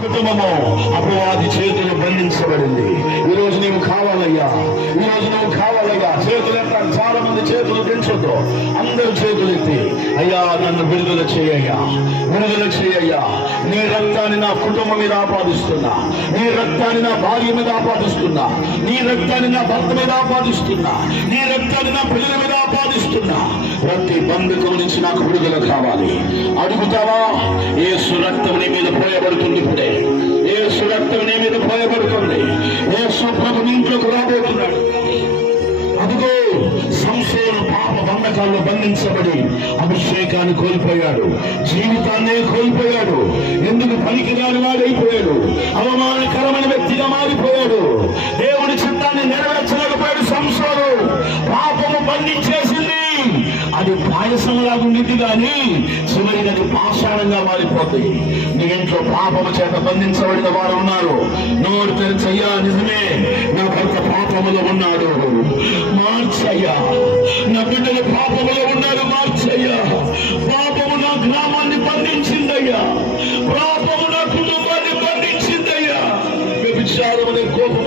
కుటుంబము అపవాది చేతులు బంధించబడింది. ఈరోజు నీవు కావాలయ్యా, ఈరోజు నువ్వు కావాలయ్యా. చేతులు ఎత్త, చాలా మంది చేతులు పెంచొద్దు. అందరూ చేతులు ఎత్తి, అయ్యా నన్ను విడుదల చేయయ్యా, విడుదల చేయయ్యా. నీ రక్తాన్ని నా కుటుంబం మీద ఆపాదిస్తున్నా, నీ రక్తాన్ని నా భార్య మీద ఆపాదిస్తున్నా, నీ రక్తాన్ని నా భర్త మీద ఆపాదిస్తున్నా, నీ రక్తాన్ని నా పిల్లల మీద ఆపాదిస్తున్నా. ప్రతి బంధకం నుంచి నాకు విడుదల కావాలి. అడుగుతావా? యేసు రక్తం నీ మీద పోయబడుతుంది. ఇప్పుడే యేసు రక్తం నీ మీద పోయబడుతుంది. యేసు ప్రభు నీ ఇంట్లోకి రాబోతున్నాడు. అదిగో సంసోను పాప బంధకాల్లో బంధించబడి అభిషేకాన్ని కోల్పోయాడు, జీవితాన్నే కోల్పోయాడు. ఎందుకు పనికిరాని వాడైపోయాడు, అవమానకరమైన వ్యక్తిగా మారిపోయాడు. దేవుని చిత్తాన్ని నెరవేర్చలేకపోయాడు సంసోను. పాపము బంధించేసింది. అది పాయసంలాగా ఉండేది కానీ చివరికి అది పాషాణంగా మారిపోతాయి. నీ ఇంట్లో పాపము చేత బంధించబడిన వారు ఉన్నారు. నోరు తెరిచయ్యా, నిజమే నా భర్త పాపములో ఉన్నాడు, మార్చయ్యా. నా బిడ్డలు పాపములో ఉన్నారు, మార్చయ్యా. పాపము నా గ్రామాన్ని బంధించిందయ్యా, పాపము నా కుటుంబాన్ని బంధించిందయ్యా. వ్యభిచారము కోపం